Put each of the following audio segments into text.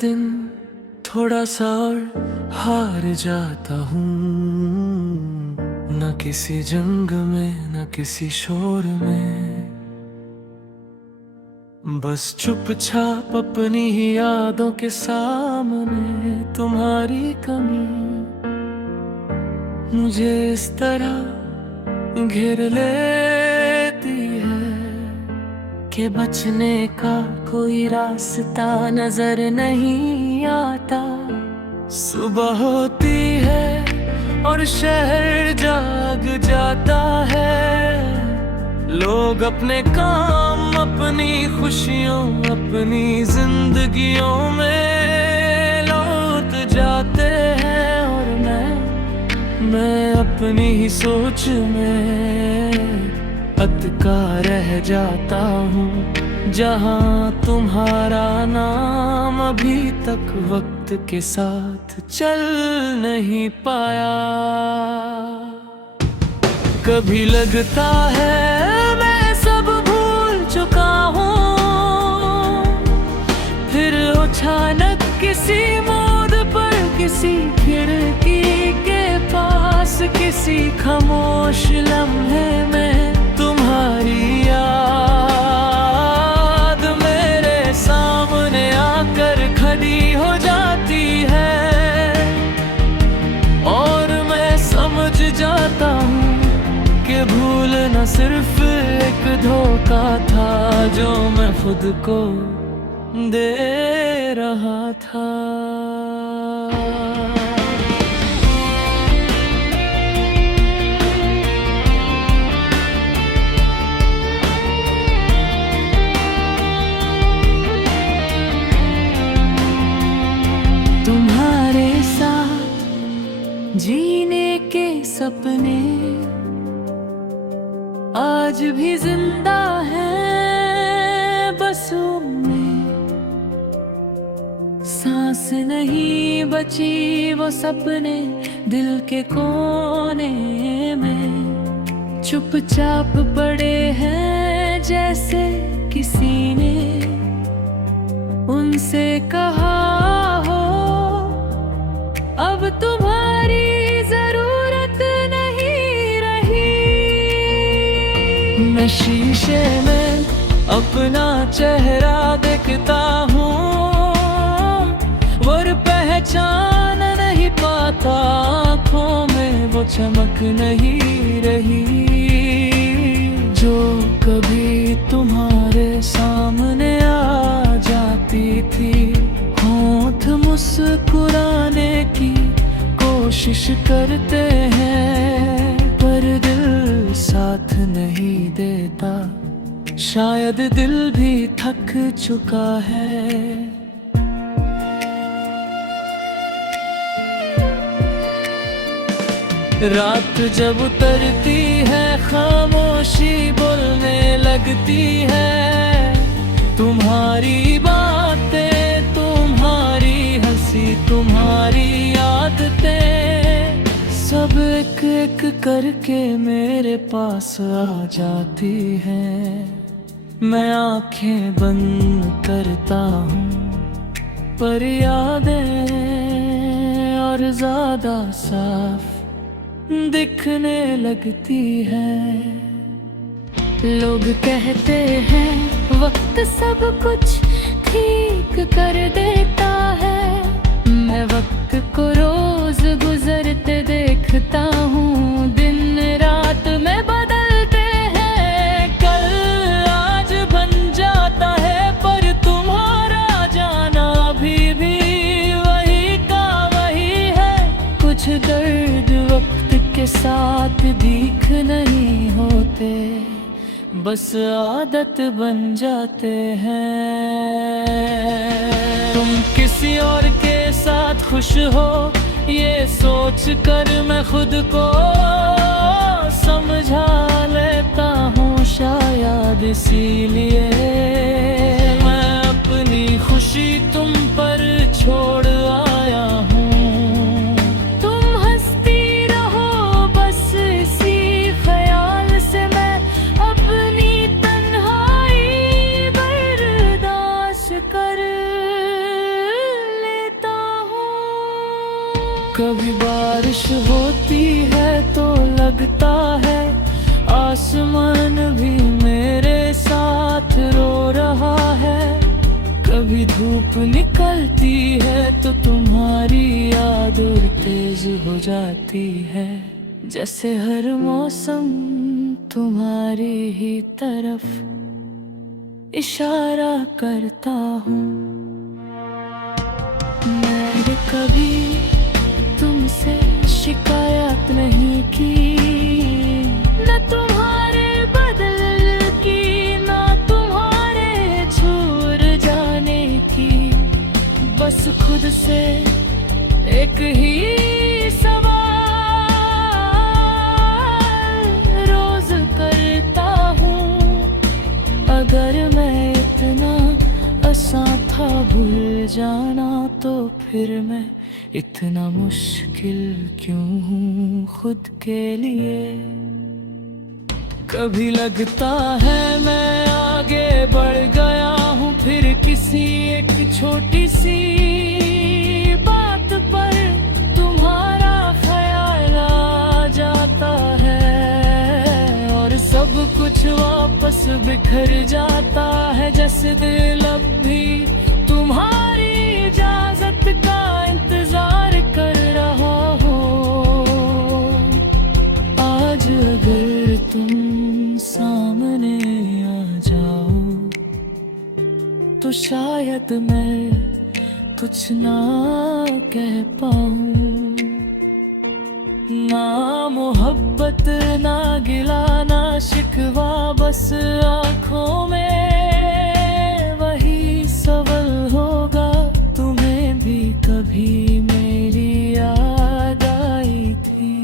दिन थोड़ा सा और हार जाता हूँ, न किसी जंग में न किसी शोर में, बस चुपचाप अपनी ही यादों के सामने तुम्हारी कमी मुझे इस तरह घेर लेती है कि बचने का कोई रास्ता नजर नहीं आता। सुबह होती है और शहर जाग जाता है, लोग अपने काम अपनी खुशियों अपनी जिंदगियों में लौट जाते हैं, और मैं अपनी ही सोच में अटका रह जाता हूँ, जहाँ तुम्हारा नाम अभी तक वक्त के साथ चल नहीं पाया। कभी लगता है मैं सब भूल चुका हूँ, फिर अचानक किसी मोड़ पर किसी खिड़की के पास किसी खामोश लम्हे में तुम्हारी याद मेरे सामने आकर खड़ी हो जाती है, और मैं समझ जाता हूँ कि भूल न सिर्फ एक धोखा था जो मैं खुद को दे रहा था। तुम्हारे साथ जीने के सपने आज भी जिंदा हैं बसों में, सांस नहीं बची वो सपने दिल के कोने में, चुपचाप पड़े हैं जैसे किसी ने उनसे कहा हो अब तुम्हारी जरूरत नहीं रही। मैं शीशे में अपना चेहरा देखता हूँ और पहचान नहीं पाता, आँखों में वो चमक नहीं रही जो कभी तुम्हारे सामने आ जाती थी। होंठ मुस्कुराने की कोशिश करते हैं पर दिल साथ नहीं देता, शायद दिल भी थक चुका है। रात जब उतरती है खामोशी बोलने लगती है, तुम्हारी बातें तुम्हारी हंसी तुम्हारी आदतें सब एक एक करके मेरे पास आ जाती हैं। मैं आंखें बंद करता हूँ पर यादें और ज्यादा साफ दिखने लगती है। लोग कहते हैं वक्त सब कुछ ठीक कर देता है, मैं वक्त को रोज गुजरते देखता हूँ, दिन रात में बदलते हैं, कल आज बन जाता है पर तुम्हारा जाना अभी भी वही का वही है। कुछ दर्द वक्त के साथ दिख नहीं होते, बस आदत बन जाते हैं। तुम किसी और के साथ खुश हो ये सोच कर मैं खुद को समझा लेता हूँ, शायद इसीलिए मैं अपनी खुशी तुम पर छोड़ आया हूँ। कभी बारिश होती है तो लगता है आसमान भी मेरे साथ रो रहा है। कभी धूप निकलती है तो तुम्हारी याद और तेज हो जाती है। जैसे हर मौसम तुम्हारी ही तरफ इशारा करता हूँ। मैंने कभी तुमसे शिकायत नहीं की, न तुम्हारे बदल की, न तुम्हारे छोड़ जाने की। बस खुद से एक ही सवाल रोज करता हूँ, अगर मैं इतना आसान था भूल जाना तो फिर मैं इतना मुश्किल क्यों हूँ खुद के लिए। कभी लगता है मैं आगे बढ़ गया हूँ, फिर किसी एक छोटी सी बात पर तुम्हारा ख्याल आ जाता है और सब कुछ वापस बिखर जाता है। जैसे दिल अब भी तुम्हारी इजाजत का इंतजार कर रहा हो। आज अगर तुम सामने आ जाओ तो शायद मैं कुछ ना कह पाऊं। ना मोहब्बत ना गिला ना शिकवा, बस आँखों में वही सवाल होगा। तुम्हें भी कभी मेरी याद आई थी।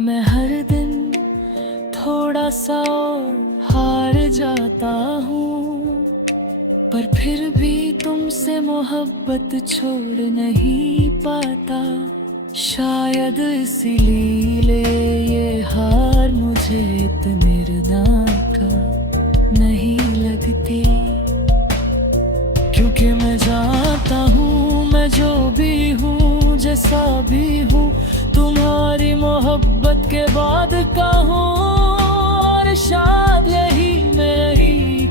मैं हर दिन थोड़ा सा और हार जाता हूँ, पर फिर भी तुमसे मोहब्बत छोड़ नहीं पाता। शायद इसीलिए ये हार मुझे इतने का नहीं लगती, क्योंकि मैं जानता हूँ मैं जो भी हूँ जैसा भी हूँ तुम्हारी मोहब्बत के बाद का हूँ। और शायद यही मेरी